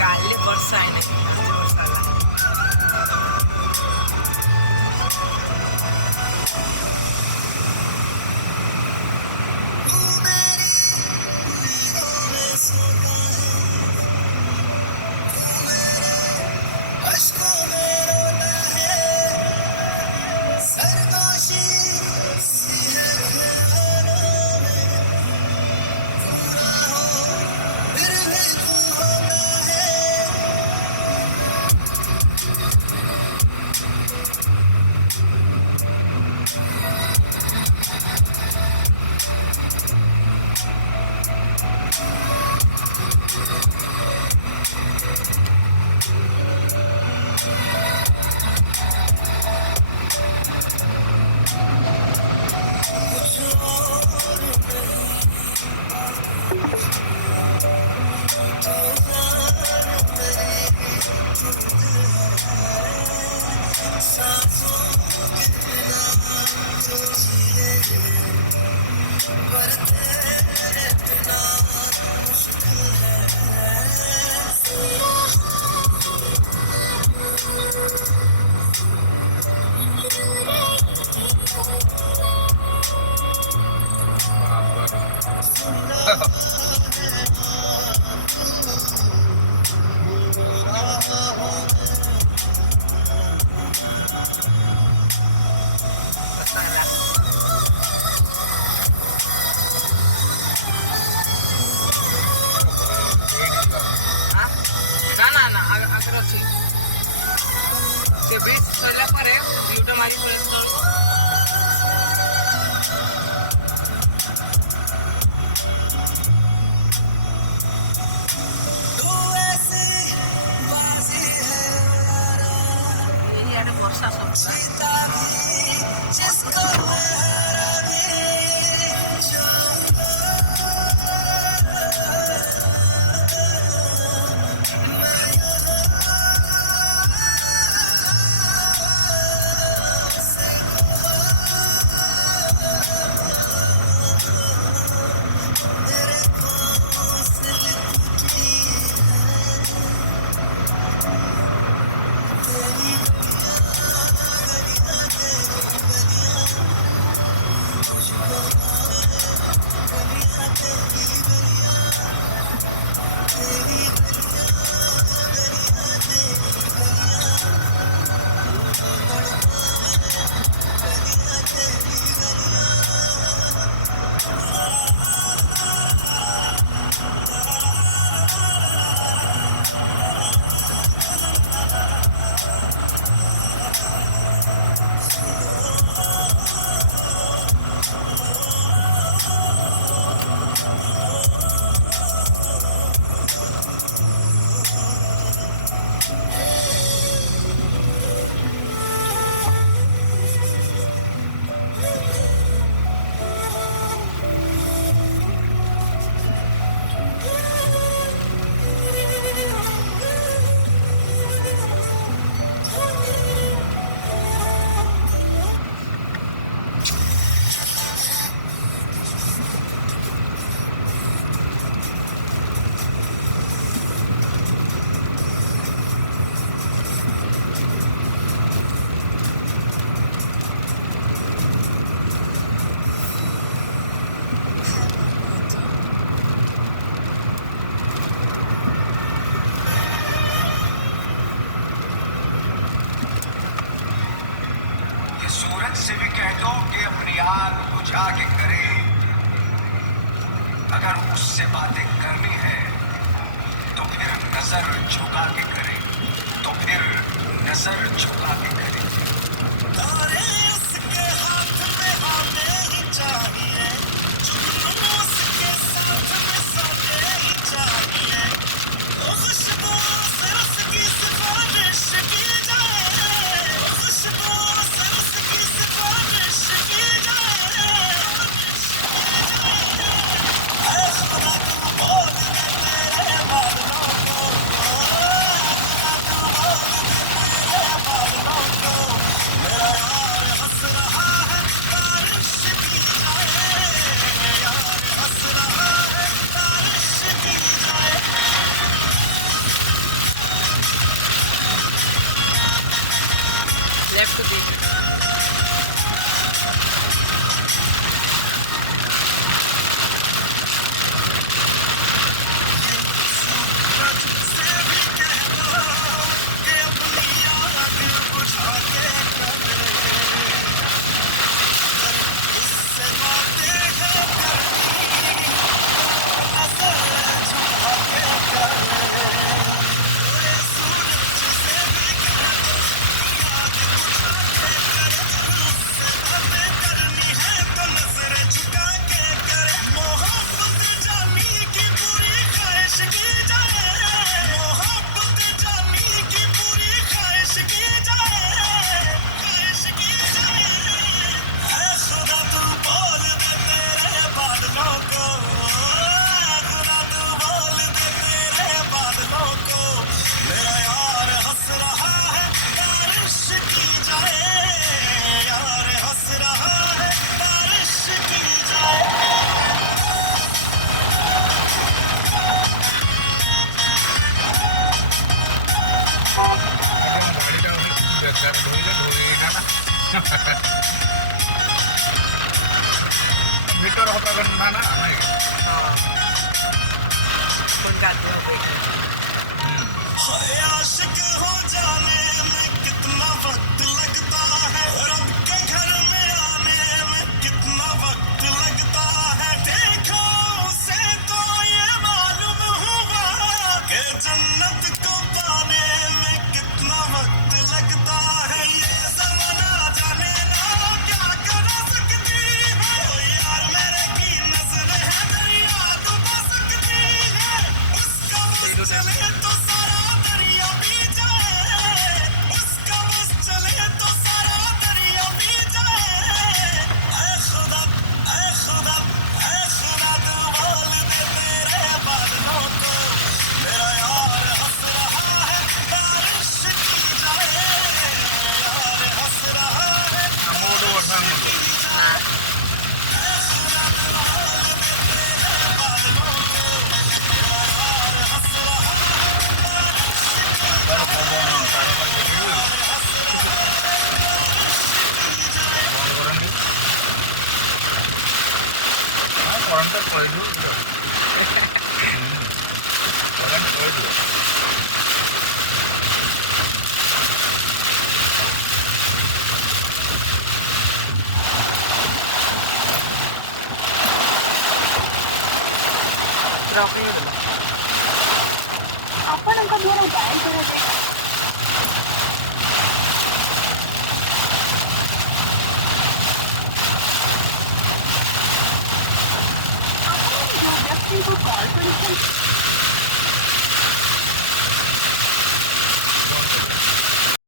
କାଲି ବର୍ଷା ହେଇନି, ବର୍ଷା ହେଲା। ସେ ବ୍ରିଜ ସରିଲା ପରେ ଭିଉଟା ମାରି ପଳେଇ ବର୍ଷା से भी कह दो कि अपनी आग बुझा के करे। अगर उससे बातें करनी है तो फिर नजर झुका के करे, तो फिर नजर झुका के करे। तारे उसके हाथ में आने ही चाहिए, जुगनू उसके साथ में सोने ही चाहिए। वो खुशबू से उसकी सिफारिश की जाए, खुशबू से उसकी सिफारिश की जाए। ପାଖରେ ନା ନା ନାଇଁ कोण गादीवर बैठे हाय आशिक हो जाने में कितना वक्त लगता है रब के घर में आने में कितना वक्त लगता है देखो उसे तो ये मालूम हुआ कि जन्नत को पाने में कितना वक्त लगता है ये ज़माना जाने ना क्या कर सकती है ओ यार मेरे की नजर है दरिया डुबा सकती है उसका बस चले तो सारा दरिया पी जाए उसका बस चले तो सारा दरिया पी जाए ऐ खुदा तू बोल दे तेरे बादलों को मेरा यार हंस रहा है बारिश की जाए यार हंस रहा है ଆମକୁ ଗୋଟେ ବର୍ଷା ନୁହଁ ତାର ପବନ ତାର ବନ୍ଦ କରନ୍ତି ହଁ କରେଣ୍ଟ କହିଦେବୁ କରେଣ୍ଟ କହିଦେବୁ ड्रॉप नहीं होता ଆପଣଙ୍କ ଦ୍ୱାରା ଡାଏଲ୍ କରାଯାଇ ଆପଣ ଯେଉଁ ବ୍ୟକ୍ତିଙ୍କୁ କଲ୍ କରିଛନ୍ତି